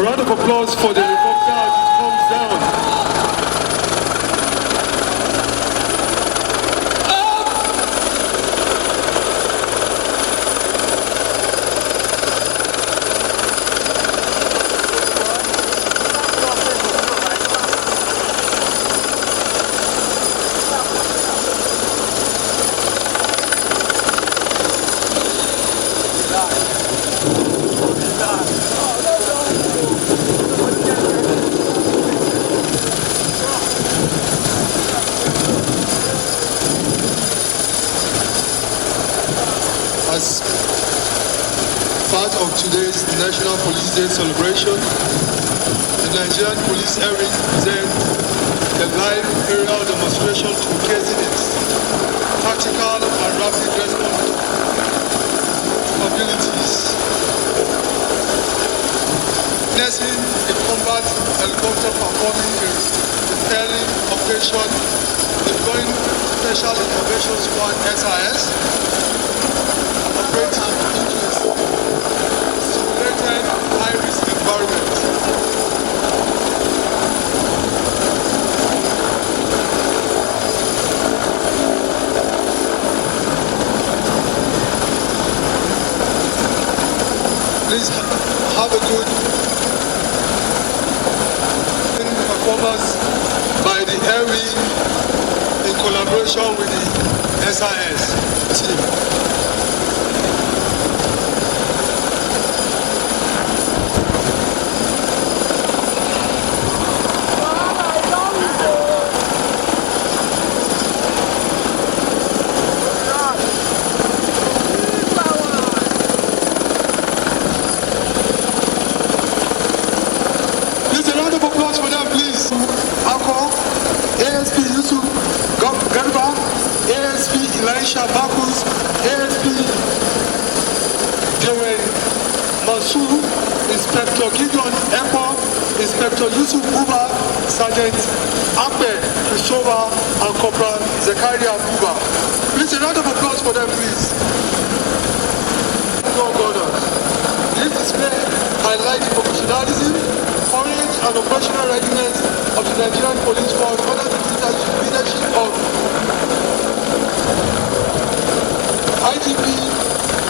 A round of applause for the helicopter as it comes down. As part of today's National Police Day celebration, the Nigerian Police Airwing presents a live aerial demonstration showcasing its tactical and rapid response abilities. Witnessing a combat helicopter performing a repelling operation deploying Special Intervention Squad SIS operating into a simulated high-risk environment. Please have a good performance by the airwing in collaboration with the SIS team. Bakus, ASP Dewen Mansur, Inspector Gideon Epo, Inspector Yusuf Buba, Sergeant Abbe Christopher, and Corporal Zakaria Buba. Please, a round of applause for them, please. This display highlights the professionalism, courage, and operational readiness of the Nigerian Police Force under the leadership of IGP,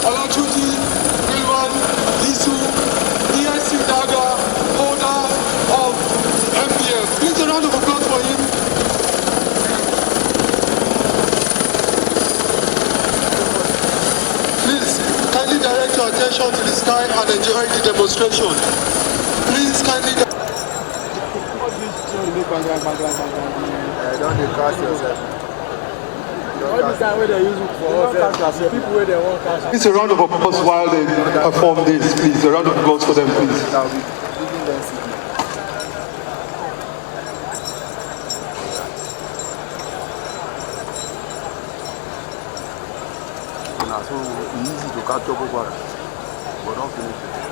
Olachuti, Wilwan, Lisu, DSC Daga, owner of MPF. Please a round of applause for him. Please kindly direct your attention to the sky and enjoy the demonstration. Please kindly don't cast yourself. All this time where they use it for people where they want cash. Please a round of applause while they perform this, please. A round of applause for them, please. That will be giving them signal. So easy to catch up over, but don't finish it.